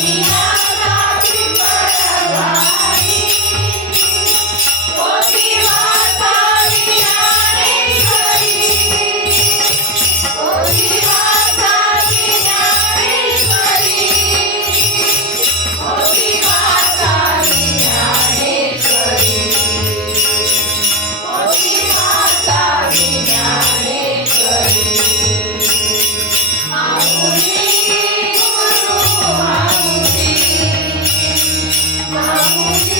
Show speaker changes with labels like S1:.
S1: Yeah. Hallelujah.